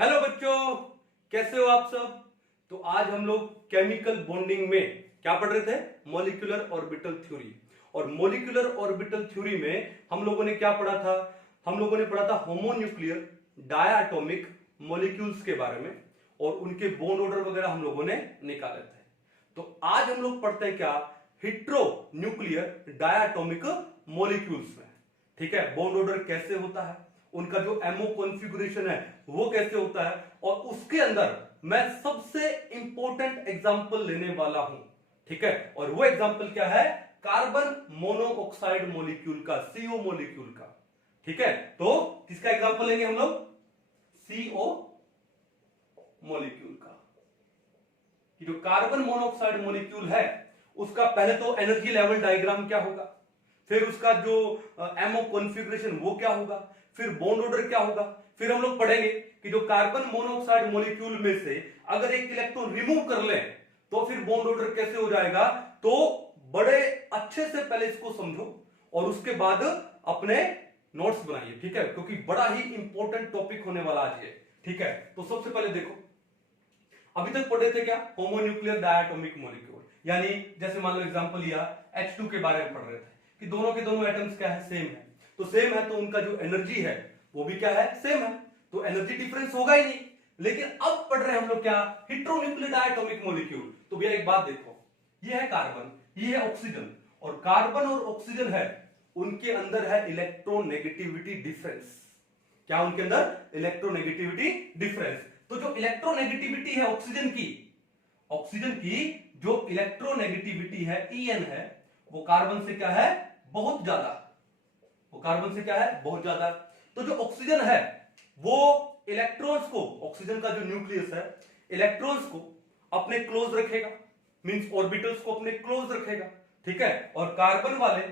Hello बच्चों, कैसे हो आप सब। तो आज हम लोग केमिकल बॉन्डिंग में क्या पढ़ रहे थे, मॉलिक्यूलर ऑर्बिटल थ्योरी। और मॉलिक्यूलर ऑर्बिटल थ्योरी में हम लोगों ने क्या पढ़ा था, हम लोगों ने पढ़ा था होमोन्यूक्लियर डायटोमिक मॉलिक्यूल्स के बारे में और उनके बॉन्ड ऑर्डर वगैरह हम लोगों ने निकाले थे। तो आज हम लोग पढ़ते हैं क्या, हेटेरो न्यूक्लियर डायटोमिक मॉलिक्यूल्स में। ठीक है, बॉन्ड ऑर्डर कैसे होता है, उनका जो एमओ कॉन्फ़िगरेशन है वो कैसे होता है, और उसके अंदर मैं सबसे इंपॉर्टेंट एग्जांपल लेने वाला हूं। ठीक है, और वो एग्जांपल क्या है, कार्बन मोनोऑक्साइड मॉलिक्यूल का, सीओ मॉलिक्यूल का। ठीक है, तो किसका एग्जांपल लेंगे हम लोग, सीओ मॉलिक्यूल का। कि जो कार्बन मोनोऑक्साइड मॉलिक्यूल है उसका पहले तो एनर्जी लेवल डायग्राम क्या होगा, फिर उसका जो एमओ कॉन्फ़िगरेशन वो क्या होगा, फिर बॉन्ड ऑर्डर क्या होगा, फिर हम लोग पढ़ेंगे कि जो कार्बन मोनोऑक्साइड मॉलिक्यूल में से अगर एक इलेक्ट्रॉन रिमूव कर ले तो फिर बॉन्ड ऑर्डर कैसे हो जाएगा। तो बड़े अच्छे से पहले इसको समझो और उसके बाद अपने नोट्स बनाइए। ठीक है, क्योंकि बड़ा ही इंपॉर्टेंट टॉपिक होने वाला आज ये। ठीक है, तो सबसे पहले देखो, अभी तक पढ़े थे क्या, होमोन्यूक्लियर डायटोमिक मॉलिक्यूल, यानी जैसे मान लो एग्जांपल लिया H2 के बारे में पढ़ रहे थे कि दोनों के दोनों एटम्स क्या है, सेम है। तो सेम है तो उनका जो एनर्जी है वो भी क्या है, सेम है। तो एनर्जी डिफरेंस होगा ही नहीं। लेकिन अब पढ़ रहे हैं हम लोग क्या, हेटेरोन्यूक्लियर डायटोमिक मॉलिक्यूल। तो भैया एक बात देखो, ये है कार्बन, ये है ऑक्सीजन, और कार्बन और ऑक्सीजन है उनके अंदर है इलेक्ट्रोनेगेटिविटी डिफरेंस। क्या उनके अंदर, इलेक्ट्रोनेगेटिविटी डिफरेंस। तो जो इलेक्ट्रोनेगेटिविटी है ऑक्सीजन की जो इलेक्ट्रोनेगेटिविटी है En है, वो कार्बन से क्या है, बहुत ज्यादा। वो कार्बन से क्या है, बहुत ज्यादा। तो जो ऑक्सीजन है वो इलेक्ट्रॉन्स को, ऑक्सीजन का जो न्यूक्लियस है इलेक्ट्रॉन्स को अपने क्लोज रखेगा, मींस ऑर्बिटल्स को अपने क्लोज रखेगा। ठीक है, और कार्बन वाले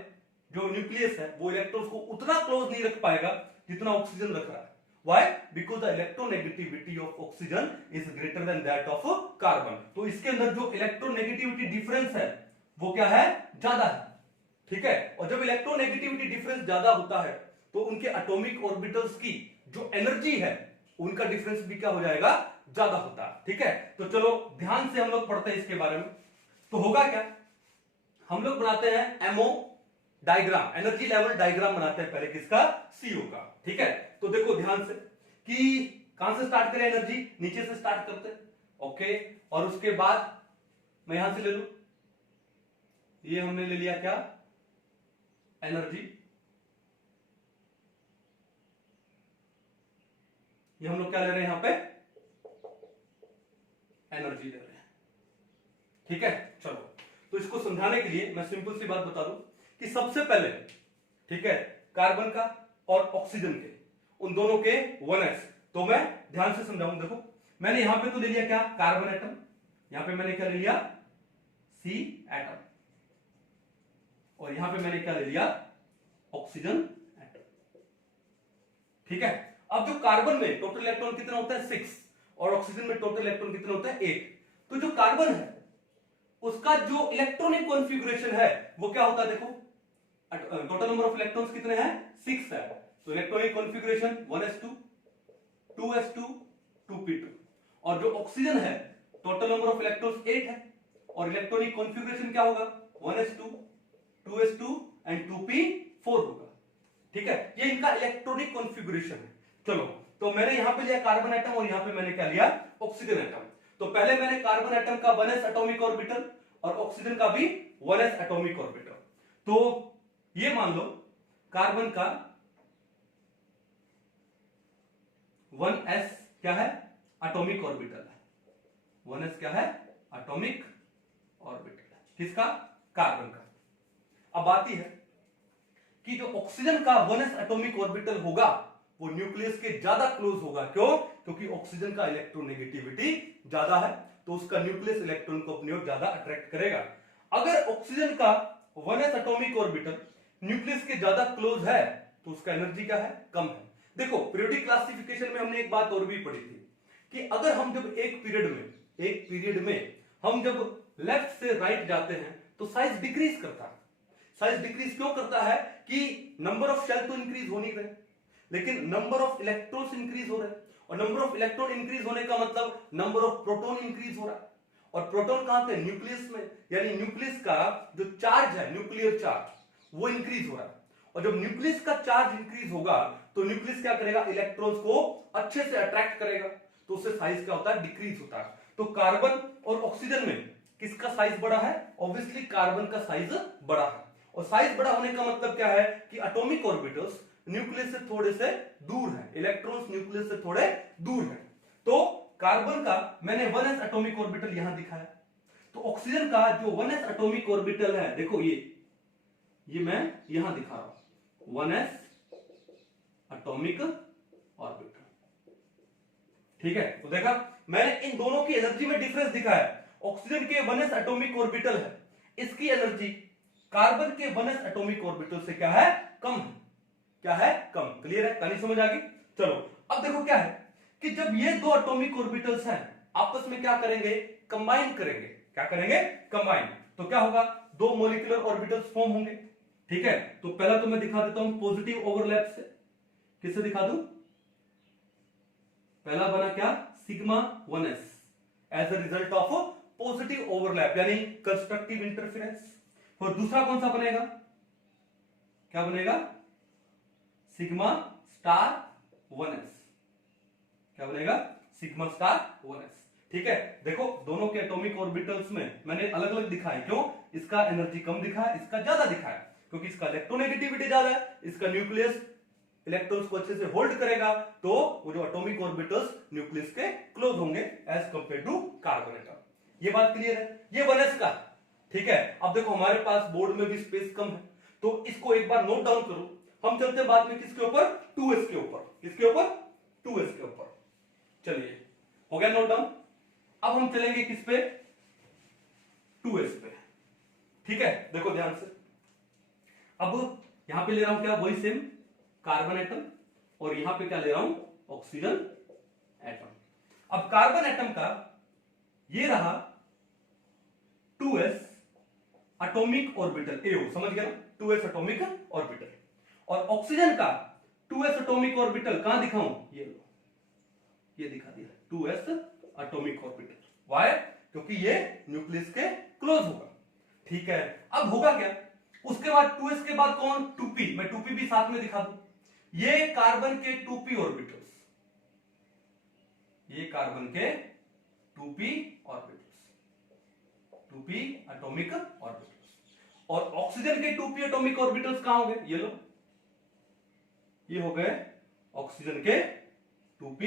जो न्यूक्लियस है वो इलेक्ट्रॉन्स को उतना क्लोज नहीं रख पाएगा जितना ऑक्सीजन रख रहा है। Why? Because the electronegativity of oxygen is greater than that of carbon. तो इसके अंदर जो इलेक्ट्रोनेगेटिविटी डिफरेंस है वो क्या है, ज्यादा है। ठीक है, और जब इलेक्ट्रोनेगेटिविटी डिफरेंस ज्यादा होता है तो उनके एटॉमिक ऑर्बिटल्स की जो एनर्जी है उनका डिफरेंस भी क्या हो जाएगा, ज्यादा होता है। ठीक है, तो चलो ध्यान से हम लोग पढ़ते हैं इसके बारे में। तो होगा क्या, हम लोग बनाते हैं ammo diagram, energy level diagram बनाते हैं पहले, किसका, सीओ का। ठीक है, तो देखो ध्यान से कि कहां से स्टार्ट करें, एनर्जी नीचे से स्टार्ट करते हैं। ओके, और उसके बाद मैं यहां से ले लू, ये हमने ले लिया क्या, एनर्जी। ये हम लोग क्या ले रहे हैं यहां पे, एनर्जी ले रहे हैं। ठीक है, चलो तो इसको समझाने के लिए मैं सिंपल सी बात बता दूं कि सबसे पहले, ठीक है, कार्बन का और ऑक्सीजन के, उन दोनों के 1s। तो मैं ध्यान से समझाऊं, देखो मैंने यहां पे तो ले लिया क्या, कार्बन एटम, यहां पे मैंने क्या ले लिया, सी एटम, और यहां पे मैंने क्या ले लिया, ऑक्सीजन एटम। ठीक है, अब जो कार्बन में टोटल इलेक्ट्रॉन कितना होता है, 6, और ऑक्सीजन में टोटल इलेक्ट्रॉन कितना होता है, 8। तो जो कार्बन है उसका जो इलेक्ट्रॉनिक कॉन्फ़िगरेशन है वो क्या होता है, देखो टोटल नंबर ऑफ इलेक्ट्रॉन्स कितने हैं, 6 है। तो electronic configuration 1s2 2s2 2p2। और जो ऑक्सीजन है टोटल नंबर ऑफ इलेक्ट्रॉन्स 8 है, और इलेक्ट्रॉनिक कॉन्फ़िगरेशन क्या होगा, 1s2 2s2 एंड 2p4 होगा। ठीक है, ये इनका इलेक्ट्रॉनिक कॉन्फ़िगरेशन है। चलो, तो मैंने यहां पे लिया कार्बन एटम और यहां पे मैंने क्या लिया, ऑक्सीजन एटम। तो पहले मैंने कार्बन एटम का 1s एटॉमिक ऑर्बिटल और ऑक्सीजन का भी 1s एटॉमिक ऑर्बिटल। तो ये मान लो कार्बन का 1s क्या है, एटॉमिक ऑर्बिटल है। 1s क्या है, एटॉमिक ऑर्बिटल है, किसका, कार्बन का। अब आती है कि जो ऑक्सीजन का 1s एटॉमिक ऑर्बिटल होगा वो न्यूक्लियस के ज्यादा क्लोज होगा। क्यों, क्योंकि ऑक्सीजन का इलेक्ट्रोनेगेटिविटी ज्यादा है तो उसका न्यूक्लियस इलेक्ट्रॉन को अपनी ओर ज्यादा अट्रैक्ट करेगा। अगर ऑक्सीजन का 1s एटॉमिक ऑर्बिटल न्यूक्लियस के ज्यादा क्लोज है तो उसका एनर्जी क्या है, कम है। देखो पीरियोडिक क्लासिफिकेशन में हमने एक बात और भी पढ़ी थी कि अगर हम जब एक पीरियड में हम जब लेफ्ट से राइट जाते हैं तो साइज डिक्रीज करता है। साइज डिक्रीज क्यों करता है कि नंबर ऑफ शेल तो इंक्रीज हो नहीं रहे लेकिन नंबर ऑफ इलेक्ट्रॉन्स इंक्रीज हो रहे हैं, और नंबर ऑफ इलेक्ट्रॉन इंक्रीज होने का मतलब नंबर ऑफ प्रोटॉन इंक्रीज हो रहा है। और प्रोटॉन कहां पे? न्यूक्लियस में, यानी न्यूक्लियस का जो चार्ज है, न्यूक्लियर चार्ज, वो इंक्रीज हो रहा है। और जब न्यूक्लियस का चार्ज इंक्रीज होगा तो न्यूक्लियस क्या करेगा? इलेक्ट्रॉन्स को अच्छे से अट्रैक्ट करेगा, तो उससे साइज क्या होता है? डिक्रीज होता है। तो कार्बन और ऑक्सीजन में किसका साइज बड़ा है? ऑब्वियसली कार्बन का साइज बड़ा है। और साइज बड़ा होने का मतलब क्या है कि एटॉमिक ऑर्बिटल्स न्यूक्लियस से थोड़े से दूर है, इलेक्ट्रॉन्स न्यूक्लियस से थोड़े दूर है। तो कार्बन का मैंने 1s एटॉमिक ऑर्बिटल यहां दिखाया, तो ऑक्सीजन का जो 1s एटॉमिक ऑर्बिटल है, देखो ये मैं यहां दिखा रहा हूं, 1s एटॉमिक ऑर्बिटल। ठीक है, तो देखा मैंने इन दोनों की एनर्जी में डिफरेंस दिखाया। ऑक्सीजन के 1s एटॉमिक ऑर्बिटल है, इसकी एनर्जी कार्बन के 1s एटॉमिक ऑर्बिटल से क्या है? कम है। क्या है? कम। क्लियर है? कहानी समझ आ गई? चलो अब देखो क्या है कि जब ये दो एटॉमिक ऑर्बिटल्स हैं आपस में क्या करेंगे? कंबाइन करेंगे। क्या करेंगे? कंबाइन। तो क्या होगा? दो मॉलिक्यूलर ऑर्बिटल्स फॉर्म होंगे। ठीक है, तो पहला तो मैं दिखा देता हूं पॉजिटिव ओवरलैप से। किससे दिखा दूं? पहला बना क्या? Sigma 1s as a result of positive overlap यानी कंस्ट्रक्टिव इंटरफेरेंस। और दूसरा कौन सा बनेगा? क्या बनेगा? Sigma star 1s। क्या बनेगा? Sigma star 1s। ठीक है, देखो दोनों के एटॉमिक ऑर्बिटल्स में मैंने अलग अलग दिखाए। क्यों? इसका एनर्जी कम दिखा है, इसका ज्यादा दिखा है, क्योंकि इसका इलेक्ट्रोनेगेटिविटी ज्यादा है, इसका न्यूक्लियस इलेक्ट्रॉन्स को अच्छे से होल्ड करेगा, तो वो जो एटॉमिक ऑर्बिटल्स न्यूक्लियस के क्लोज होंगे as compared to carbon atom. ये बात क्लियर है? ये 1s का। ठीक है, अब देखो हमारे पास बोर्ड में भी स्पेस कम है, तो इसको एक बार नोट डाउन करो। हम चलते हैं बाद में किसके ऊपर? 2s के ऊपर। किसके ऊपर? 2s के ऊपर। चलिए, हो गया नोट डाउन। अब हम चलेंगे किस पे? 2s पे। ठीक है, देखो ध्यान से। अब यहां पे ले रहा हूं क्या? वही सेम कार्बन एटम, और यहां पे क्या ले रहा हूं? Oxygen atom. अब कार्बन एटम का ये रहा 2s एटॉमिक ऑर्बिटल, AO, समझ गया ना? 2s atomic orbital. और ऑक्सीजन का 2s एटॉमिक ऑर्बिटल कहां दिखाऊं? ये लो, ये दिखा दिया 2s एटॉमिक ऑर्बिटल। व्हाई? क्योंकि ये न्यूक्लियस के क्लोज होगा। ठीक है, अब होगा क्या? उसके बाद 2s के बाद कौन? 2p। मैं 2p भी साथ में दिखा दूं। ये कार्बन के 2p ऑर्बिटल्स, ये कार्बन के 2p orbitals, 2p atomic orbitals. और ऑक्सीजन के 2p एटॉमिक ऑर्बिटल्स कहां हो गए? ये लो, ये हो गए ऑक्सीजन के 2p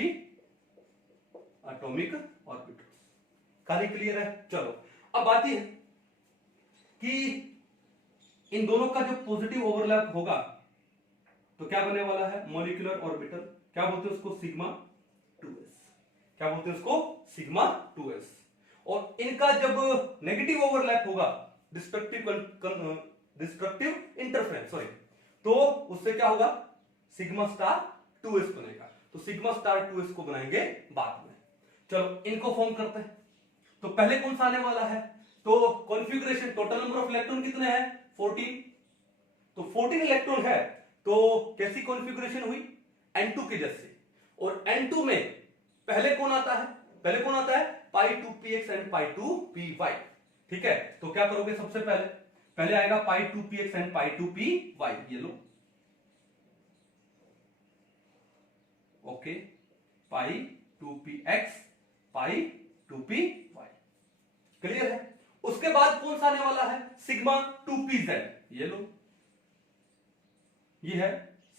एटॉमिक ऑर्बिटल्स। खाली क्लियर है? चलो अब बात यह है कि इन दोनों का जो पॉजिटिव ओवरलैप होगा तो क्या बनने वाला है? Molecular orbital. क्या बोलते हैं उसको? Sigma 2s। क्या बोलते हैं उसको? Sigma 2s। और इनका जब नेगेटिव ओवरलैप होगा, डिस्ट्रक्टिव इंटरफेरेंस, सॉरी, तो उससे क्या होगा? सिग्मा स्टार 2s बनेगा। तो सिग्मा स्टार 2s को बनाएंगे बाद में। चलो इनको फॉर्म करते हैं। तो पहले कौन सा आने वाला है? तो configuration, total number of electron कितने हैं? 14। तो 14 इलेक्ट्रॉन है, तो कैसी कॉन्फ़िगरेशन हुई? N2 के जैसे। और N2 में पहले कौन आता है? पहले कौन आता है? π2px and π2py। ठीक है, तो क्या करोगे? सबसे पहले पहले आएगा π2px एंड π2py। ये लो, ओके, π2px π2py। क्लियर है? उसके बाद कौन सा आने वाला है? Sigma 2pz। ये लो, ये है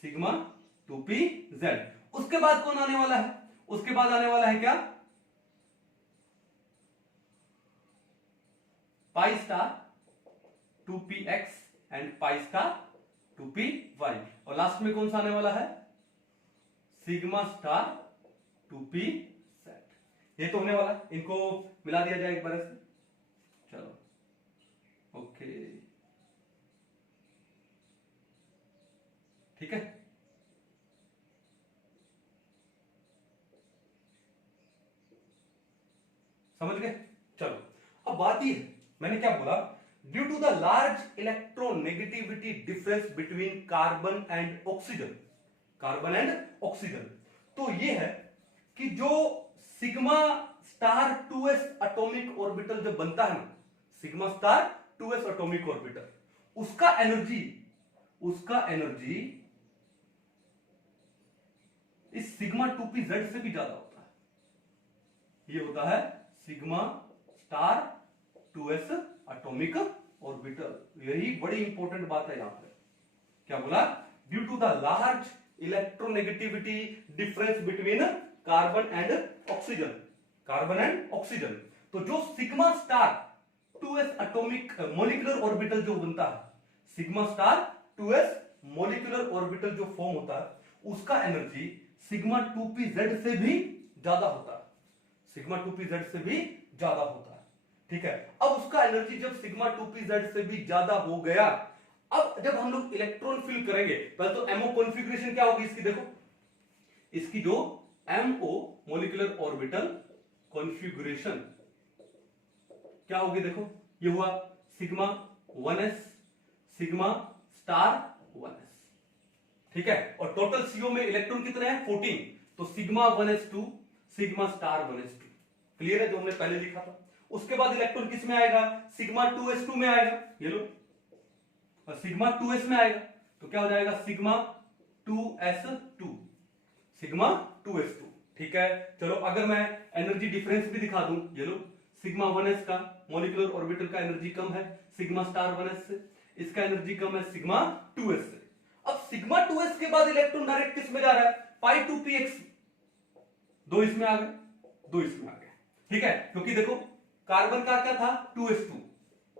सिग्मा 2pz। उसके बाद कौन आने वाला है? उसके बाद आने वाला है क्या? Pi star 2px and pi star 2py। और लास्ट में कौन सा आने वाला है? Sigma star 2pz। ये तो होने वाला है, इनको मिला दिया जाए एक बार से। चलो, ओके, ठीक है। समझ गए? चलो अब बात ये है, मैंने क्या बोला? Due to the large electronegativity difference between carbon and oxygen, carbon and oxygen, तो ये है कि जो sigma star 2s atomic orbital जब बनता है ना, sigma star 2s atomic orbital, उसका एनर्जी इस सिग्मा 2pz से भी ज्यादा होता है। ये होता है sigma star 2s atomic orbital. यही बड़ी इंपॉर्टेंट बात है यहां पे। क्या बोला? Due to the large electronegativity difference between carbon and oxygen, तो जो sigma star 2s atomic molecular orbital जो बनता है, sigma star 2s molecular orbital जो फॉर्म होता है, उसका एनर्जी सिग्मा 2pz से भी ज्यादा होता है, सिग्मा 2pz से भी ज्यादा होता है। ठीक है, अब उसका एनर्जी जब सिग्मा 2pz से भी ज्यादा हो गया, अब जब हम लोग इलेक्ट्रॉन फिल करेंगे, पहले तो एमओ कॉन्फ़िगरेशन क्या होगी इसकी, देखो इसकी जो एमओ मॉलिक्यूलर ऑर्बिटल कॉन्फ़िगरेशन क्या होगी, देखो ये हुआ sigma 1s sigma star 1s। ठीक है, और टोटल सीओ में इलेक्ट्रॉन कितने हैं? 14, तो sigma 1s2 sigma star 1s2। Clear है, जो हमने पहले लिखा था। उसके बाद इलेक्ट्रॉन किस में आएगा? सिग्मा 2s2 में आएगा, ये लो, और सिग्मा 2s में आएगा, तो क्या हो जाएगा? Sigma 2s2 sigma 2s2। ठीक है, चलो अगर मैं एनर्जी डिफरेंस भी दिखा दूं, ये लो, सिग्मा 1s का मॉलिक्यूलर ऑर्बिटल का एनर्जी कम है सिग्मा स्टार 1s से, इसका एनर्जी कम है सिग्मा 2s से। अब सिग्मा 2s के बाद इलेक्ट्रॉन डायरेक्ट किस में जा रहा है? पाई 2px, दो इसमें आ गए, दो इसमें आ गए। ठीक है, क्योंकि देखो कार्बन का क्या था? 2s2,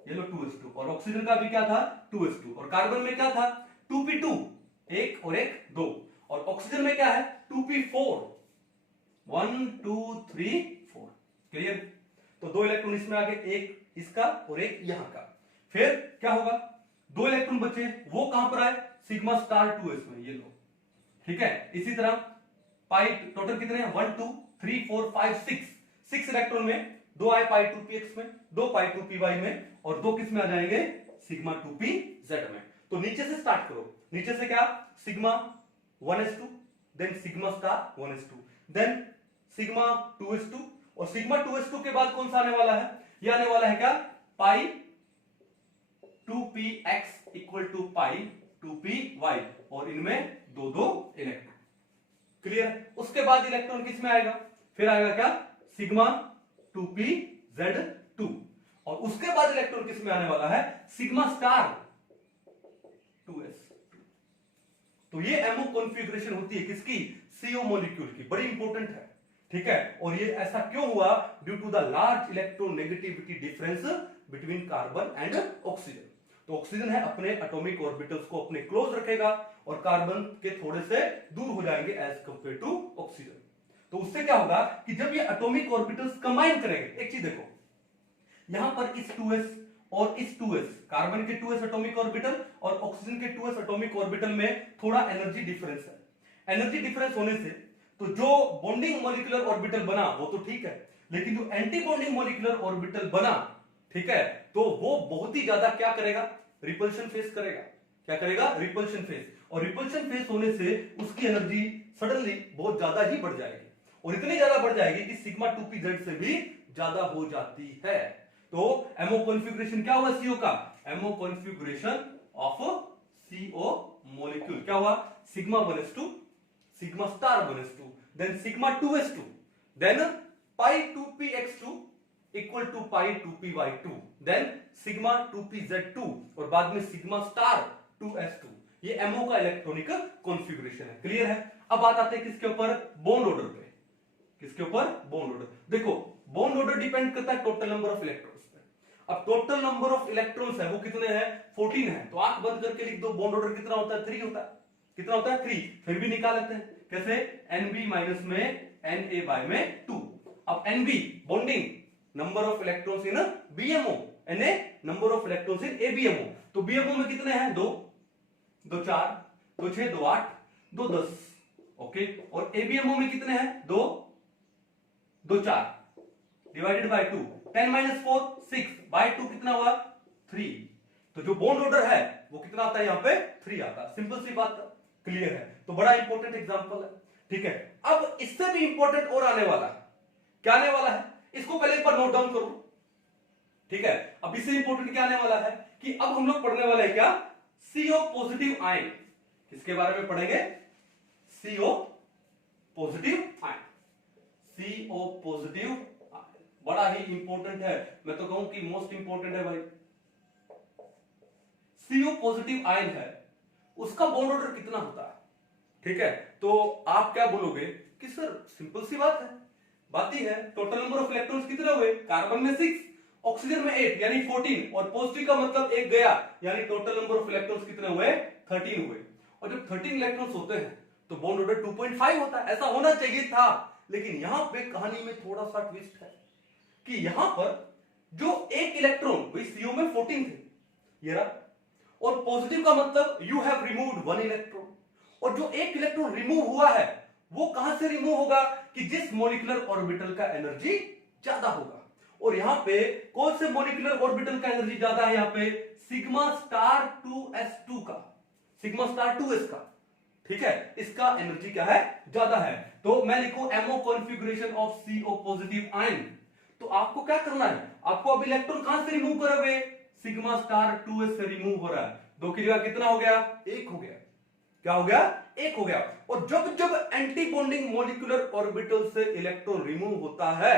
ये लो 2s2, और ऑक्सीजन का भी क्या था? 2s2, और कार्बन में क्या था? 2p2, एक और एक दो, और ऑक्सीजन में क्या है? 2p4, 1 2 3 4। क्लियर? तो दो इलेक्ट्रॉन इसमें आ गए, एक इसका और एक यहां का। फिर क्या होगा? दो इलेक्ट्रॉन बचे, वो कहां पर आए? सिग्मा स्टार 2s में, ये लो। ठीक है, इसी तरह पाई टोटल कितने हैं? 1 2 3 4 5 6 इलेक्ट्रॉन में दो आए पाई 2px में, दो पाई 2py में, और दो किस में आ जाएंगे? सिग्मा 2pz में। तो नीचे से स्टार्ट करो, नीचे से क्या? Sigma 1s2, then sigma star 1s2, then sigma 2s2, और सिग्मा 2s2 के बाद कौन सा आने वाला है? ये आने वाला है क्या? पाई 2px equal to pi 2py, और इनमें दो दो इलेक्ट्रॉन। क्लियर? उसके बाद इलेक्ट्रॉन किस में आएगा? फिर आएगा क्या? सिग्मा 2pz2, और उसके बाद इलेक्ट्रॉन किस में आने वाला है? Sigma star 2s। तो ये एमओ कॉन्फ़िगरेशन होती है किसकी? सीओ मॉलिक्यूल की, बड़ी इंपॉर्टेंट है। ठीक है, और ये ऐसा क्यों हुआ? Due to the large electronegativity difference between carbon and oxygen. तो ऑक्सीजन है अपने एटॉमिक ऑर्बिटल्स को अपने क्लोज रखेगा, और कार्बन के थोड़े से दूर हो जाएंगे एज कंपेयर टू ऑक्सीजन। तो उससे क्या होगा कि जब ये एटॉमिक ऑर्बिटल्स कंबाइन करेंगे, एक चीज देखो, यहां पर इस 2s और इस 2s, कार्बन के 2s एटॉमिक ऑर्बिटल और ऑक्सीजन के 2s एटॉमिक ऑर्बिटल में थोड़ा एनर्जी डिफरेंस है। एनर्जी डिफरेंस होने से तो जो बॉन्डिंग मॉलिक्यूलर ऑर्बिटल बना वो तो ठीक है, लेकिन जो एंटी बॉन्डिंग मॉलिक्यूलर ऑर्बिटल बना, ठीक है, तो वो बहुत ही ज्यादा क्या करेगा? रिपल्शन फेस करेगा। क्या करेगा? Repulsion face. और रिपल्शन फेस होने से उसकी एनर्जी सडनली बहुत ज्यादा ही बढ़ जाएगी, और इतनी ज्यादा बढ़ जाएगी कि सिग्मा 2pz से भी ज्यादा हो जाती है। तो एमओ कॉन्फ़िगरेशन क्या हुआ सीओ का? MO configuration of CO molecule क्या हुआ? Sigma 1s2 sigma star 1s2, then sigma 2s2, then pi 2px2 equal to pi 2py2, then sigma 2pz2, और बाद में सिग्मा स्टार 2s2। ये एमओ का इलेक्ट्रॉनिक कॉन्फ़िगरेशन है। क्लियर है? अब बात आते हैं किसके ऊपर? बॉन्ड ऑर्डर पे। किसके ऊपर? Bond order. देखो बॉन्ड ऑर्डर डिपेंड करता है टोटल नंबर ऑफ इलेक्ट्रॉन्स पे। अब टोटल नंबर ऑफ इलेक्ट्रॉन्स है वो कितने हैं? 14 है, तो आंख बंद करके लिख दो बॉन्ड ऑर्डर कितना होता है? 3 होता है। कितना होता है? 3। फिर भी निकाल लेते हैं, कैसे? Nb माइनस में Na बाय में 2। अब Nb bonding number of electrons in BMO, Na number of electrons in ABMO। तो BMO में कितने हैं? 2 2 4 2 6 2 8 2 10। ओके, और ABMO में कितने हैं? 2 2 4 डिवाइडेड बाय 2, 10 माइनस 4 6 बाय 2 कितना हुआ? 3। तो जो बॉन्ड ऑर्डर है वो कितना आता है? यहाँ पे 3 आता है। सिंपल सी बात, क्लियर है? तो बड़ा इंपॉर्टेंट एग्जांपल है। ठीक है, अब इससे भी इंपॉर्टेंट और आने वाला है। क्या आने वाला है, इसको पहले एक बार नोट डाउन करो। ठीक है, अब इससे इंपॉर्टेंट क्या आने वाला है कि अब हम लोग पढ़ने वाले हैं क्या, CO पॉजिटिव आयन। किसके बारे में पढ़ेंगे, CO positive ion. CO positive ion बड़ा ही इंपॉर्टेंट है, मैं तो कहूं कि मोस्ट इंपॉर्टेंट है भाई। CO पॉजिटिव आयन है, उसका बॉन्ड ऑर्डर कितना होता है। ठीक है, तो आप क्या बोलोगे कि सर सिंपल सी बात है, बात ही है, टोटल नंबर ऑफ इलेक्ट्रॉन्स कितने हुए, कार्बन में 6, ऑक्सीजन में 8 यानी 14, और पॉजिटिव का मतलब एक गया, यानी टोटल नंबर ऑफ इलेक्ट्रॉन्स कितने हुए, 13 हुए। और जब 13 इलेक्ट्रॉन्स होते हैं तो बॉन्ड ऑर्डर 2.5 होता है, ऐसा होना चाहिए था। लेकिन यहां पे कहानी में थोड़ा सा ट्विस्ट है कि यहां पर जो एक इलेक्ट्रॉन, वही CO में 14 थे, ये रहा, और पॉजिटिव का मतलब यू हैव रिमूव्ड 1 इलेक्ट्रॉन, और जो एक इलेक्ट्रॉन रिमूव हुआ है वो कहां से रिमूव होगा कि जिस मॉलिक्यूलर ऑर्बिटल का एनर्जी ज्यादा होगा। और यहां पे कौन से मॉलिक्यूलर ऑर्बिटल का एनर्जी ज्यादा है, यहां पे सिग्मा स्टार 2s2 का, सिग्मा स्टार 2s का। ठीक है, इसका एनर्जी क्या है, ज्यादा है। तो मैं लिखूं MO configuration of CO positive ion. तो आपको क्या करना है, आपको अब इलेक्ट्रॉन कहां से रिमूव करोगे, सिग्मा स्टार 2s से रिमूव हो रहा है। 2 की जगह कितना हो गया, 1 हो गया। क्या हो गया, 1 हो गया। और जब जब एंटी बॉन्डिंग मॉलिक्यूलर ऑर्बिटल से इलेक्ट्रॉन रिमूव होता है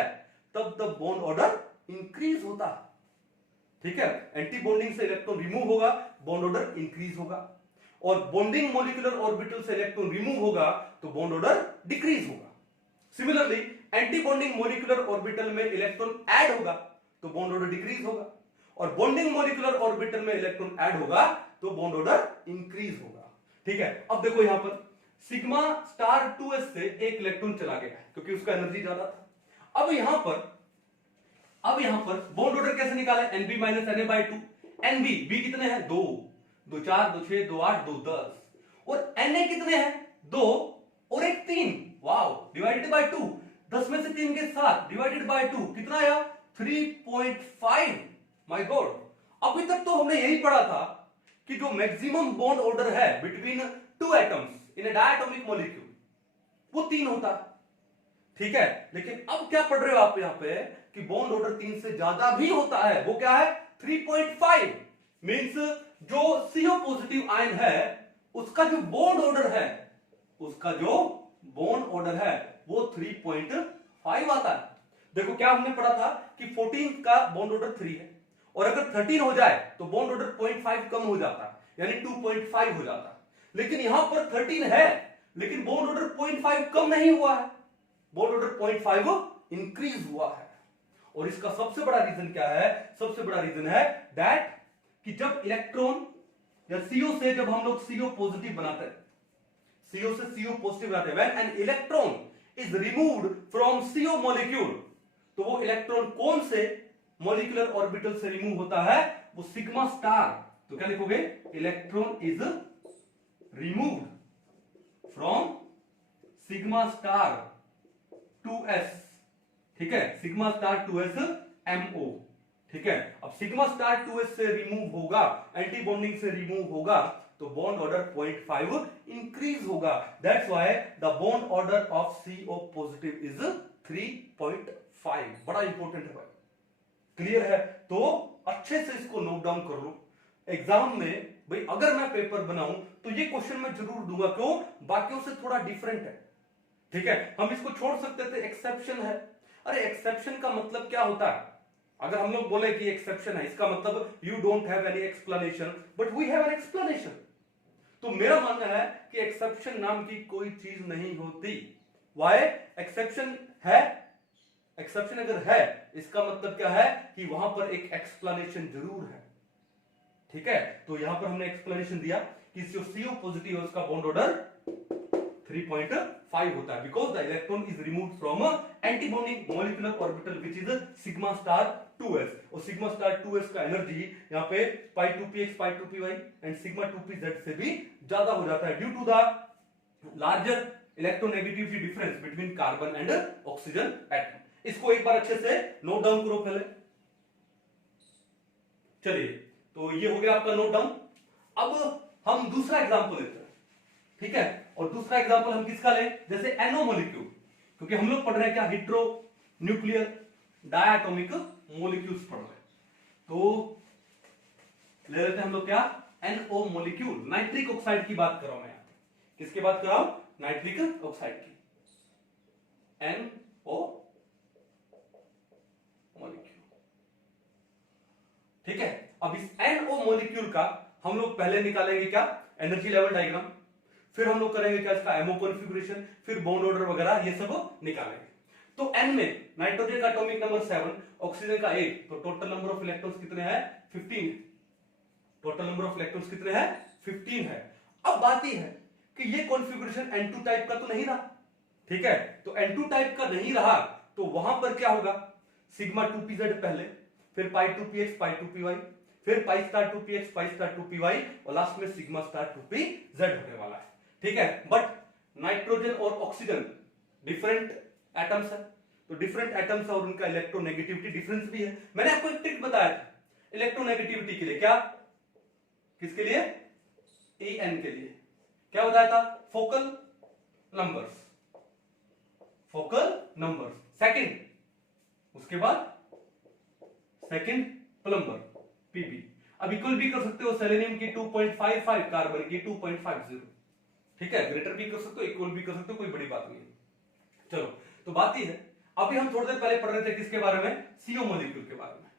तब तब बॉन्ड ऑर्डर इंक्रीज होता है। ठीक है, एंटी बॉन्डिंग से इलेक्ट्रॉन रिमूव होगा, बॉन्ड ऑर्डर इंक्रीज होगा, और बॉन्डिंग मॉलिक्यूलर ऑर्बिटल से इलेक्ट्रॉन रिमूव होगा तो बॉन्ड ऑर्डर डिक्रीज होगा। Similarly anti bonding molecular orbital में इलेक्ट्रॉन ऐड होगा तो बॉन्ड ऑर्डर डिक्रीज होगा, और बॉन्डिंग मॉलिक्यूलर ऑर्बिटल में इलेक्ट्रॉन ऐड होगा तो बॉन्ड ऑर्डर इंक्रीज होगा। ठीक है, अब देखो यहां पर सिग्मा स्टार 2s से एक इलेक्ट्रॉन चला गया क्योंकि उसका एनर्जी ज्यादा था। अब यहां पर बॉन्ड ऑर्डर कैसे निकाले, NB minus Na/2। NB, B कितने हैं, 2, 2 4, 2 6, 2 8, 2 10, और Na कितने हैं, 2 और एक 3, वाओ, डिवाइडेड बाय 2, 10 में से 3 के 7 डिवाइडेड बाय 2 कितना आया, 3.5। माय गॉड, अभी तक तो हमने यही पढ़ा था कि जो मैक्सिमम बॉन्ड ऑर्डर है between 2 atoms in a diatomic molecule वो 3 होता है। ठीक है, लेकिन अब क्या पढ़ रहे हो आप यहां पे कि बॉन्ड ऑर्डर 3 से ज्यादा भी होता है, वो क्या है, 3.5। मींस जो CO पॉजिटिव आयन है उसका जो बॉन्ड ऑर्डर है, उसका जो बॉन्ड ऑर्डर है वो 3.5 आता है। देखो क्या हमने पढ़ा था कि 14 का बॉन्ड ऑर्डर 3 है, और अगर 13 हो जाए तो बॉन्ड ऑर्डर 0.5 कम हो जाता है, यानी 2.5 हो जाता है। लेकिन यहां पर 13 है लेकिन बॉन्ड ऑर्डर 0.5 कम नहीं हुआ है, बॉन्ड ऑर्डर 0.5 इंक्रीज हुआ है। और इसका सबसे बड़ा रीजन क्या है, सबसे बड़ा रीजन है दैट कि जब इलेक्ट्रॉन या CO से जब हम लोग CO पॉजिटिव बनाते हैं, CO से CO पॉजिटिव बनाते हैं, when an electron is removed from CO molecule, तो वो इलेक्ट्रॉन कौन से मॉलिक्यूलर ऑर्बिटल से रिमूव होता है, वो सिग्मा स्टार। तो क्या लिखोगे, electron is removed from sigma star 2s। ठीक है, सिग्मा स्टार 2s MO। ठीक है, अब सिग्मा स्टार 2s से रिमूव होगा, एंटी बॉन्डिंग से रिमूव होगा तो बॉन्ड ऑर्डर 0.5 इंक्रीज होगा। That's why the bond order of CO positive is 3.5। बड़ा इंपॉर्टेंट है भाई, क्लियर है, तो अच्छे से इसको नोट डाउन कर लो। एग्जाम में भाई अगर मैं पेपर बनाऊं तो ये क्वेश्चन मैं जरूर दूंगा, क्यों, बाकियों से थोड़ा डिफरेंट है। ठीक है, हम इसको छोड़ सकते थे, एक्सेप्शन है। अरे एक्सेप्शन का मतलब क्या होता है, अगर हम लोग बोले कि एक्सेप्शन है इसका मतलब you don't have any explanation but we have an explanation. तो मेरा मानना है कि एक्सेप्शन नाम की कोई चीज नहीं होती। वाई, एक्सेप्शन है, एक्सेप्शन अगर है इसका मतलब क्या है कि वहां पर एक एक्सप्लेनेशन जरूर है। ठीक है, तो यहां पर हमने एक्सप्लेनेशन दिया कि जो CO पॉजिटिव है उसका बॉन्ड ऑर्डर 3.5 होता है, because the electron is removed from anti bonding molecular orbital which is sigma star 2s। और सिग्मा स्टार 2s का एनर्जी यहाँ पे π2px π2py and sigma 2pz से भी ज्यादा हो जाता है due to the larger electronegativity difference between carbon and oxygen atom. इसको एक बार अच्छे से नोट डाउन करो पहले। चलिए, तो ये हो गया आपका नोट डाउन। अब हम दूसरा एग्जांपल लेते हैं। ठीक है, और दूसरा एग्जांपल हम किसका लें, जैसे एनओ मॉलिक्यूल, क्योंकि हम लोग पढ़ रहे हैं क्या, हेटेरो न्यूक्लियर डायटोमिक मॉलिक्यूल्स पढ़ रहे हैं। तो ले लेते हैं हम लोग क्या, एनओ मॉलिक्यूल, नाइट्रिक ऑक्साइड की बात कर रहा हूं मैं यहां पे। किसकी बात कर रहा हूं, नाइट्रिक ऑक्साइड की, एनओ मॉलिक्यूल। ठीक है, अब इस एनओ मॉलिक्यूल का हम लोग पहले निकालेंगे क्या, एनर्जी लेवल डायग्राम, फिर हम लोग करेंगे क्या, इसका एमओ कॉन्फ़िगरेशन, फिर बॉन्ड ऑर्डर वगैरह ये सब निकालेंगे। तो एन में नाइट्रोजन का एटॉमिक नंबर 7, ऑक्सीजन का 8, तो टोटल नंबर ऑफ इलेक्ट्रॉन्स कितने हैं, 15 है। टोटल नंबर ऑफ इलेक्ट्रॉन्स कितने हैं, 15 है। अब बात यह है कि ये कॉन्फ़िगरेशन N2 टाइप का तो नहीं रहा, ठीक है, तो N2 टाइप का नहीं रहा तो वहां पर क्या होगा, सिग्मा 2pz पहले, फिर पाई 2px पाई 2py, फिर pi star 2px pi star 2py, और लास्ट में सिग्मा स्टार 2pz होने वाला है। ठीक है, बट नाइट्रोजन और ऑक्सीजन डिफरेंट एटम्स है, तो डिफरेंट एटम्स और उनका इलेक्ट्रोनेगेटिविटी डिफरेंस भी है। मैंने आपको एक ट्रिक बताया था इलेक्ट्रोनेगेटिविटी के लिए, क्या, किसके लिए, En के लिए, क्या बताया था, focal numbers, focal numbers second, उसके बाद सेकंड प्लम्बर पीबी। अब इक्वल भी कर सकते हो सेलेनियम की 2.55, कार्बन की 2.50, ठीक है, ग्रेटर भी कर सकते हो, इक्वल भी कर सकते हो, कोई बड़ी बात नहीं है। चलो, तो बात ही है, अभी हम थोड़ी देर पहले पढ़ रहे थे किसके बारे में, सीओ मॉलिक्यूल के बारे में।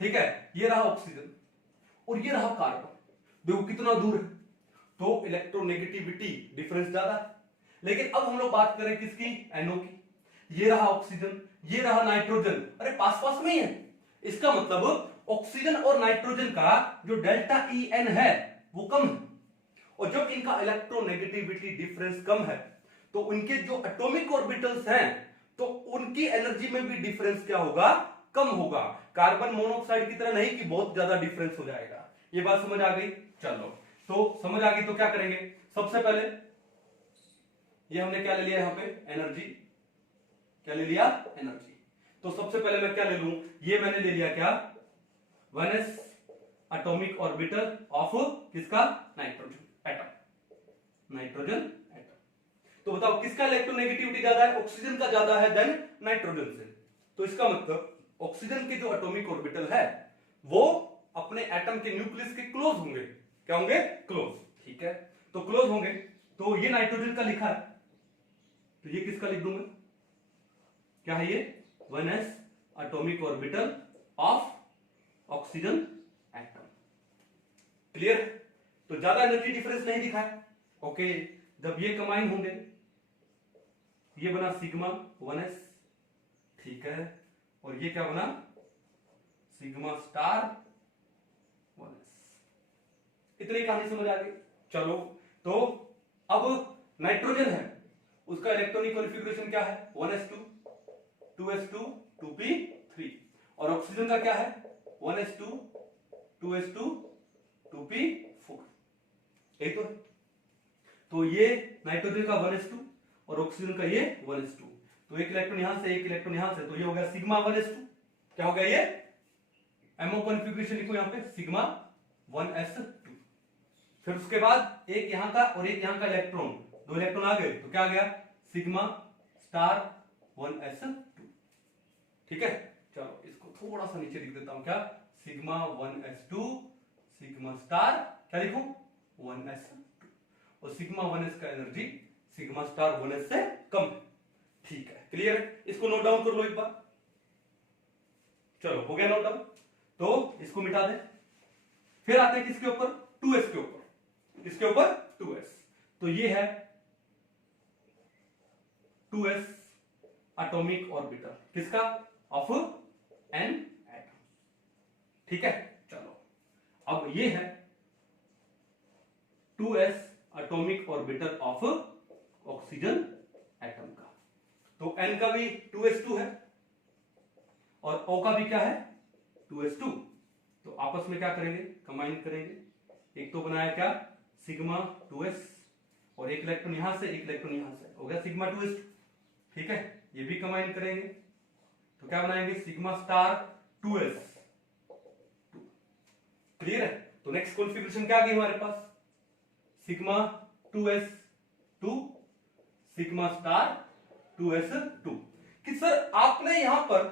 ठीक है, ये रहा ऑक्सीजन और ये रहा कार्बन, देखो कितना दूर है, तो इलेक्ट्रोनेगेटिविटी डिफरेंस ज्यादा है। लेकिन अब हम लोग बात करें किसकी, एनओ की, ये रहा ऑक्सीजन, ये रहा नाइट्रोजन, अरे पास पास में ही है। इसका मतलब ऑक्सीजन और नाइट्रोजन का जो डेल्टा ई एन है वो कम है, और जब इनका इलेक्ट्रोनेगेटिविटी डिफरेंस कम है तो उनके जो एटॉमिक ऑर्बिटल्स हैं तो उनकी एनर्जी में भी डिफरेंस क्या होगा, कम होगा। कार्बन मोनोऑक्साइड की तरह नहीं कि बहुत ज्यादा डिफरेंस हो जाएगा। ये बात समझ आ गई, चलो तो समझ आ गई, तो क्या करेंगे, सबसे पहले ये हमने क्या ले लिया यहां पे, एनर्जी, क्या ले लिया, एनर्जी। तो सबसे पहले मैं क्या ले लूं, ये मैंने ले लिया क्या, 1s एटॉमिक ऑर्बिटल ऑफ किसका, नाइट्रोजन एटम, नाइट्रोजन एटम। तो बताओ किसका इलेक्ट्रोनेगेटिविटी ज्यादा है, ऑक्सीजन का ज्यादा है देन नाइट्रोजन से। तो इसका मतलब ऑक्सीजन के जो एटॉमिक ऑर्बिटल है वो अपने एटम के न्यूक्लियस के क्लोज होंगे, क्या होंगे, क्लोज। ठीक है, तो क्लोज होंगे, तो ये नाइट्रोजन का लिखा है, तो ये किसका लिख दूंगा, क्या है ये, 1s atomic orbital of oxygen atom. Clear, तो ज्यादा एनर्जी डिफरेंस नहीं दिखा है। ओके, जब ये कंबाइन होंगे, ये बना सिग्मा 1s, ठीक है, और ये क्या बना, सिग्मा स्टार 1s। इतनी कहानी समझ आ गई। चलो, तो अब नाइट्रोजन है, उसका इलेक्ट्रॉनिक कॉन्फ़िगरेशन क्या है, 1s2 2s2 2p3, और ऑक्सीजन का क्या है, 1s2 2s2 2p4, एक तो ये नाइट्रोजन का 1s2 और ऑक्सीजन का ये 1s2, तो एक इलेक्ट्रॉन यहां से एक इलेक्ट्रॉन यहां से, तो ये हो गया सिग्मा 1s2, क्या हो गया ये, एमओ कॉन्फ़िगरेशन लिखो यहां पे, सिग्मा 1s2। फिर उसके बाद एक यहां का और एक यहां का इलेक्ट्रॉन, दो इलेक्ट्रॉन आ गए, तो क्या आ गया, सिग्मा स्टार 1s2। ठीक है, चलो इसको थोड़ा सा नीचे लिख देता हूं, क्या, सिग्मा 1s2 सिग्मा स्टार, क्या लिखूं, 1s2, और सिग्मा 1s का एनर्जी सिग्मा स्टार 1s से कम है। ठीक है, क्लियर है, इसको नोट डाउन कर लो एक बार। चलो हो गया नोट डाउन, तो इसको मिटा दे। फिर आते हैं किसके ऊपर, 2s के ऊपर, किसके ऊपर, 2s। तो ये है 2s एटॉमिक ऑर्बिटल, किसका, ऑफ एन एटम। ठीक है, चलो अब ये है 2s atomic orbital of oxygen atom का, तो n का भी 2s2 है और O का भी क्या है, 2s2, तो आपस में क्या करेंगे, कंबाइन करेंगे, एक तो बनाया क्या, सिग्मा 2s, और एक इलेक्ट्रॉन यहां से एक इलेक्ट्रॉन यहां से, हो गया सिग्मा 2s2। ठीक है, ये भी कंबाइन करेंगे, तो क्या बनाएंगे, सिग्मा स्टार 2s। क्लियर है, तो नेक्स्ट कॉन्फ़िगरेशन क्या आ गई हमारे पास, sigma 2s 2 sigma star 2s2। कि सर आपने यहां पर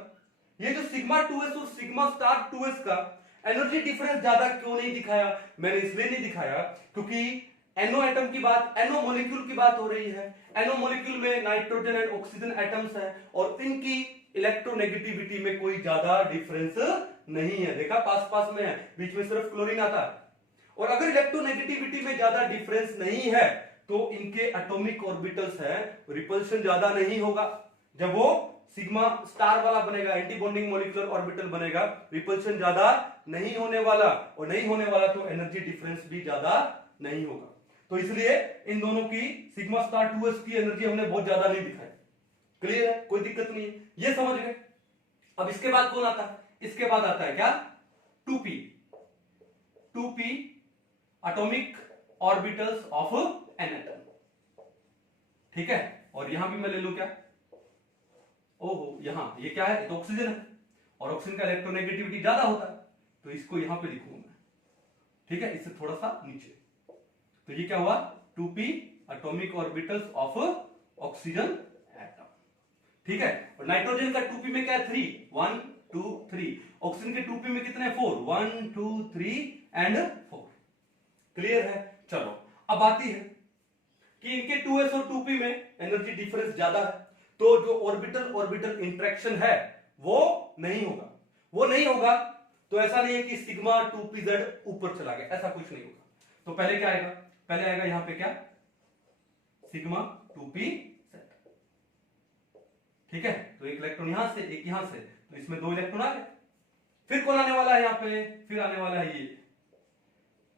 ये जो सिग्मा 2s और सिग्मा स्टार 2s का एनर्जी डिफरेंस ज्यादा क्यों नहीं दिखाया? मैंने इसलिए नहीं दिखाया क्योंकि एनओ एटम की बात, एनओ मॉलिक्यूल की बात हो रही है। एनओ मॉलिक्यूल में नाइट्रोजन एंड ऑक्सीजन एटम्स है और इनकी इलेक्ट्रोनेगेटिविटी में कोई ज्यादा डिफरेंस नहीं है। देखा पास पास में है, बीच में सिर्फ क्लोरीन आता है। और अगर इलेक्ट्रोनेगेटिविटी में ज्यादा डिफरेंस नहीं है तो इनके एटॉमिक ऑर्बिटल्स है, रिपल्शन ज्यादा नहीं होगा। जब वो सिग्मा स्टार वाला बनेगा, एंटी बॉन्डिंग मॉलिक्यूलर ऑर्बिटल बनेगा, रिपल्शन ज्यादा नहीं होने वाला, और नहीं होने वाला तो एनर्जी डिफरेंस भी ज्यादा नहीं होगा। तो इसलिए इन दोनों की सिग्मा स्टार 2s की एनर्जी हमने बहुत ज्यादा नहीं दिखाई। क्लियर है, कोई दिक्कत नहीं है, ये समझ गए। अब इसके बाद कौन आता है? इसके बाद आता है क्या? 2p। 2p atomic orbitals of an atom. ठीक है, और यहां भी मैं ले लूं क्या? ओहो, यहां ये क्या है? तो ऑक्सीजन है और ऑक्सीजन का इलेक्ट्रोनेगेटिविटी ज्यादा होता है, तो इसको यहां पे लिखूंगा मैं। ठीक है, इससे थोड़ा सा नीचे। तो ये क्या हुआ? 2p atomic orbitals of oxygen atom. ठीक है, और नाइट्रोजन का 2p में क्या है? 3, 1 2 3। ऑक्सीजन के 2p में कितने? 4, 1 2 3 एंड 4। क्लियर है? चलो अब आती है कि इनके 2s और 2p में एनर्जी डिफरेंस ज्यादा है, तो जो ऑर्बिटल ऑर्बिटल इंटरेक्शन है वो नहीं होगा। वो नहीं होगा तो ऐसा नहीं है कि सिग्मा 2pz ऊपर चला गया, ऐसा कुछ नहीं होगा। तो पहले क्या आएगा? पहले आएगा यहां पे क्या? Sigma 2pz। ठीक है, तो एक इलेक्ट्रॉन यहां से, एक यहां से, तो इसमें 2 इलेक्ट्रॉन आ गए। फिर कौन आने वाला है यहां पे? फिर आने वाला है ये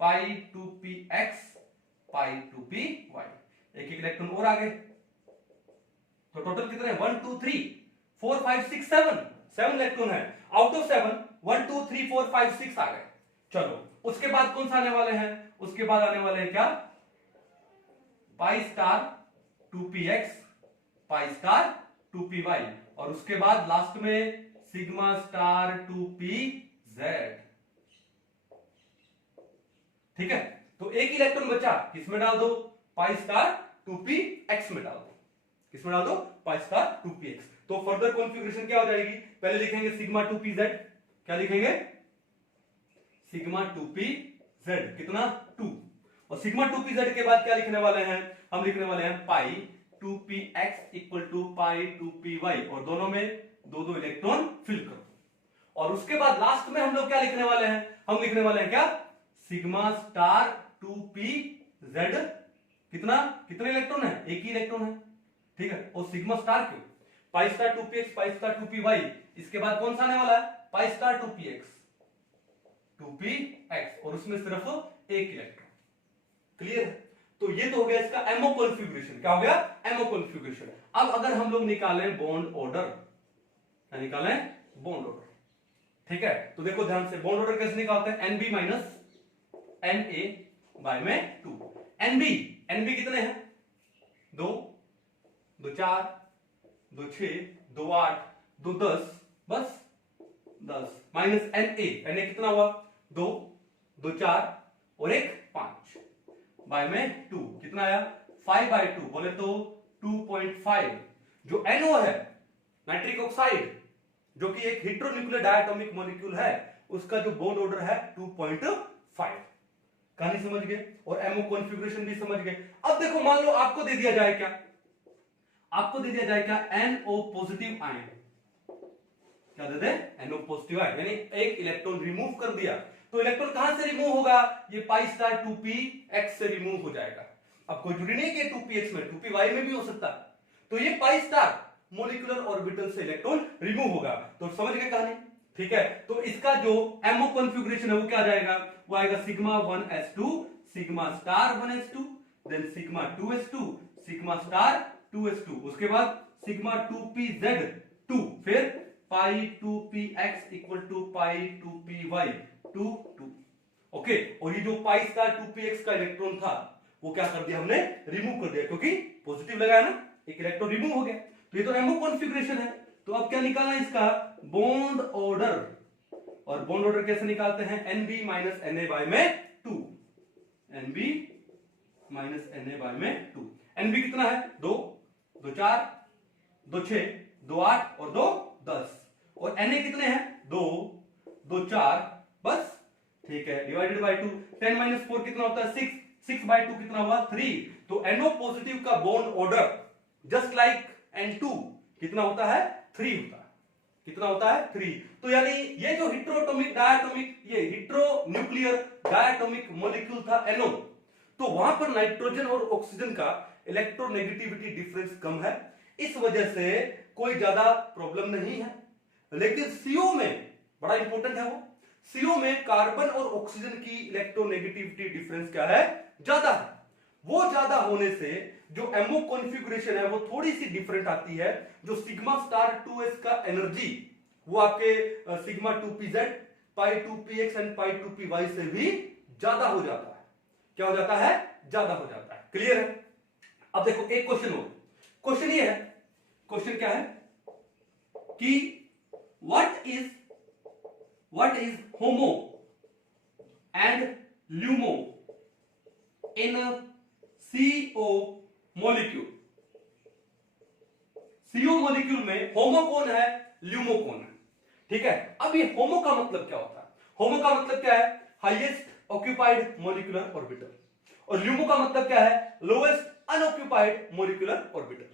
पाई 2px पाई 2py। एक इलेक्ट्रॉन और आ गए, तो टोटल कितने? 1 2 3 4 5 6 7 इलेक्ट्रॉन है। आउट ऑफ 7 1 2 3 4 5 6 आ गए। चलो उसके बाद कौन सा आने वाले हैं? उसके बाद आने वाले हैं क्या? Pi star 2px pi star 2py, और उसके बाद लास्ट में सिग्मा स्टार 2pz। ठीक है, तो एक इलेक्ट्रॉन बचा, किसमें डाल दो? पाई स्टार 2px में डाल दो। किसमें डाल दो? Pi star 2px। तो फर्दर कॉन्फ़िगरेशन क्या हो जाएगी? पहले लिखेंगे सिग्मा 2pz। क्या लिखेंगे? सिग्मा 2pz कितना? 2। और सिग्मा 2pz के बाद क्या लिखने वाले हैं? हम लिखने वाले हैं पाई 2px equal to pi 2py, और दोनों में 2 इलेक्ट्रॉन फिल करो। और उसके बाद लास्ट में हम लोग क्या लिखने वाले हैं? हम लिखने वाले हैं क्या? Sigma star 2pz। कितने इलेक्ट्रॉन है? एक ही इलेक्ट्रॉन है। ठीक है, और सिग्मा स्टार क्यों? Pi star 2px pi star 2py, इसके बाद कौन सा आने वाला है? पाई स्टार 2px 2px, और उसमें सिर्फ एक इलेक्ट्रॉन। क्लियर है? तो ये तो हो गया इसका एमओ कॉन्फ़िगरेशन। क्या हो गया? MO configuration. अब अगर हम लोग निकालें बॉन्ड ऑर्डर, क्या निकालें? Bond order. ठीक है, तो देखो ध्यान से, बॉन्ड ऑर्डर कैसे निकालते हैं? NB माइनस Na बाय में 2। NB कितने हैं? 2 2 4 2 6 2 8 2 10, बस 10 माइनस Na कितना हुआ? 2 2 4 और एक 5 बाय में 2, कितना आया? 5/2, बोले तो 2.5। जो NO है, नाइट्रिक ऑक्साइड, जो कि एक हेटेरोन्यूक्लियर डायटोमिक मॉलिक्यूल है, उसका जो बॉन्ड ऑर्डर है 2.5। कहानी समझ गए? और एमओ कॉन्फ़िगरेशन भी समझ गए। अब देखो, मान लो आपको दे दिया जाए क्या? आपको दे दिया जाए क्या? NO positive ion. क्या दे दे? NO पॉजिटिव आयन, यानी एक इलेक्ट्रॉन रिमूव कर दिया, तो इलेक्ट्रॉन कहां से रिमूव होगा? ये पाई स्टार 2px से रिमूव हो जाएगा। अब कोई जरूरी नहीं कि 2px में, 2py में भी हो सकता है। तो ये पाई स्टार मॉलिक्यूलर ऑर्बिटल से इलेक्ट्रॉन रिमूव होगा। तो समझ गए कहानी? ठीक है, तो इसका जो एमओ कॉन्फ़िगरेशन है वो क्या जाएगा? वो आएगा sigma 1s2 sigma star 1s2, then sigma 2s2 sigma star 2s2, उसके बाद सिग्मा 2pz2, फिर pi 2px equal to pi 2py 2 2। Okay, और ये जो पाई स्टार 2px का इलेक्ट्रॉन था वो क्या कर दिया? हमने रिमूव कर दिया, क्योंकि पॉजिटिव लगाया ना, एक इलेक्ट्रॉन रिमूव हो गया। तो ये तो एमओ कॉन्फ़िगरेशन है। तो अब क्या निकालना इसका? Bond order. और बॉन्ड ऑर्डर कैसे निकालते हैं? NB माइनस Na बाय में 2। NB माइनस Na बाय में 2। Nb कितना है 2, 2 4, 2 6, 2 8 और 2 10। और Na कितने हैं 2, 2 4, बस ठीक है, डिवाइडेड बाय 2। 10 माइनस 4 कितना होता है 6, 6 बाय 2 कितना हुआ 3। तो NO पॉजिटिव का bond order just like N2 कितना होता है 3 होता है। कितना होता है 3। तो यानी ये जो हेट्रोएटॉमिक डायटोमिक, ये हेट्रो न्यूक्लियर डायटोमिक मॉलिक्यूल था NO, तो वहां पर नाइट्रोजन और ऑक्सीजन का इलेक्ट्रोनेगेटिविटी डिफरेंस कम है, इस वजह से कोई ज्यादा प्रॉब्लम नहीं है। लेकिन CO में बड़ा इंपॉर्टेंट है, वो CO में कार्बन और ऑक्सीजन की इलेक्ट्रोनेगेटिविटी डिफरेंस क्या है ज्यादा है। वो ज्यादा होने से जो MO कॉन्फ़िगरेशन है वो थोड़ी सी डिफरेंट आती है। जो सिग्मा स्टार 2s का एनर्जी वो आपके sigma 2pz, pi 2px and pi 2py से भी ज्यादा हो जाता है। क्या हो जाता है ज्यादा हो जाता है। क्लियर है। अब देखो एक क्वेश्चन हो, क्वेश्चन ये है, क्वेश्चन क्या है कि what is HOMO and LUMO in a CO molecule। CO molecule में HOMO कौन है, LUMO कौन है। ठीक है, अब ये HOMO का मतलब क्या होता है। HOMO का मतलब क्या है हाईएस्ट ऑक्यूपाइड मॉलिक्यूलर ऑर्बिटल, और LUMO का मतलब क्या है lowest unoccupied molecular orbital.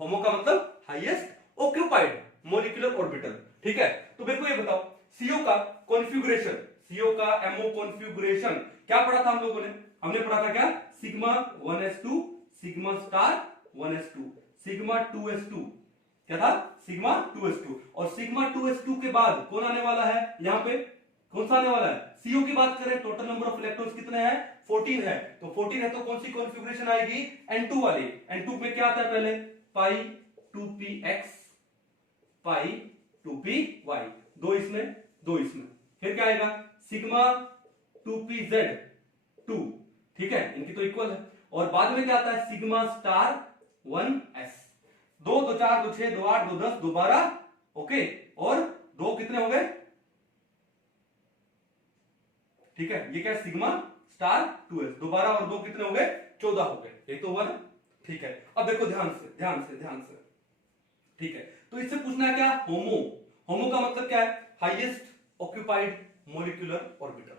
HOMO का मतलब हाईएस्ट ऑक्यूपाइड मॉलिक्यूलर ऑर्बिटल। ठीक है, तो मेरे को ये बताओ CO का कॉन्फ़िगरेशन, CO का MO कॉन्फ़िगरेशन क्या पढ़ा था हम लोगों ने, हमने पढ़ा था क्या sigma 1s2 sigma star 1s2 sigma 2s2, क्या था सिग्मा 2s2। और सिग्मा 2s2 के बाद कौन आने वाला है, यहां पे कौन सा आने वाला है CO की बात करें, टोटल नंबर ऑफ इलेक्ट्रॉन्स कितने हैं 14 है। तो 14 है तो कौन सी कॉन्फ़िगरेशन आएगी N2 वाली। N2 में क्या आता है पहले पाई 2px पाई 2py, दो इसमें दो इसमें, फिर क्या आएगा सिग्मा 2pz2, ठीक है इनकी तो इक्वल है। और बाद में क्या आता है सिग्मा स्टार 1s, 2 2 4 2 6 2 8 2 10 2 12, ओके, और दो कितने हो गए, ठीक है ये क्या सिग्मा स्टार 2s, दोबारा और दो कितने हो गए 14 हो गए, ये तो हुआ ना। ठीक है, अब देखो ध्यान से ध्यान से ध्यान से, ठीक है, तो इससे पूछना है क्या होमो। होमो का मतलब क्या है हाईएस्ट ऑक्यूपाइड मॉलिक्यूलर ऑर्बिटल।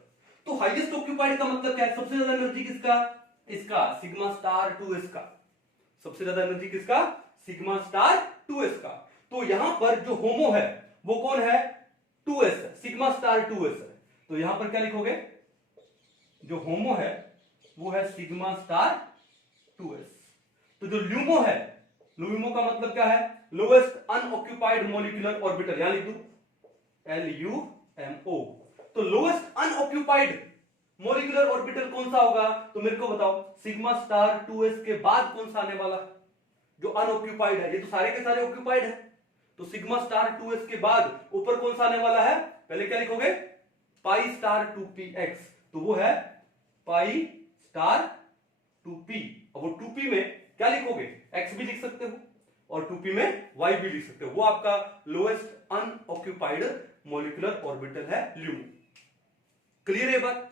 तो हाईएस्ट ऑक्यूपाइड का मतलब क्या है, सबसे ज्यादा एनर्जी किसका, इसका सिग्मा स्टार 2s का, सबसे ज्यादा एनर्जी किसका सिग्मा स्टार 2s का। तो यहां पर जो होमो है वो कौन है 2s है, सिग्मा स्टार 2s है। तो यहां पर क्या लिखोगे, जो होमो है वो है सिग्मा स्टार 2s। तो जो ल्यूमो है, ल्यूमो का मतलब क्या है लोएस्ट अनऑक्यूपाइड मॉलिक्यूलर ऑर्बिटल, यहां लिख दूं LUMO। तो लोएस्ट अनऑक्यूपाइड मॉलिक्यूलर ऑर्बिटल कौन सा होगा, तो मेरे को बताओ सिग्मा स्टार 2s के बाद कौन सा आने वाला जो अनऑक्यूपाइड है, ये तो सारे के सारे ऑक्यूपाइड है। तो सिग्मा स्टार 2s के बाद ऊपर कौन सा आने वाला है, पहले क्या लिखोगे पाई स्टार 2px, तो वो है पाई स्टार 2p, और वो 2p में क्या लिखोगे x भी लिख सकते हो और 2p में y भी लिख सकते हो, वो आपका लोएस्ट अनऑक्यूपाइड मॉलिक्यूलर ऑर्बिटल है ल्यूमो। क्लियर है बात।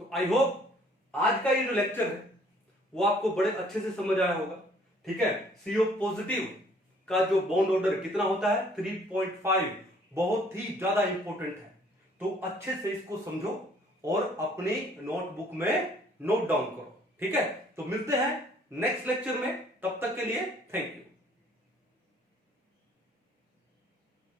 तो आई होप आज का ये जो लेक्चर है वो आपको बड़े अच्छे से समझ आया होगा। ठीक है, CO पॉजिटिव का जो बॉन्ड ऑर्डर कितना होता है 3.5, बहुत ही ज्यादा इंपॉर्टेंट है। तो अच्छे से इसको समझो और अपनी नोटबुक में नोट डाउन करो। ठीक है, तो मिलते हैं नेक्स्ट लेक्चर में, तब तक के लिए थैंक यू।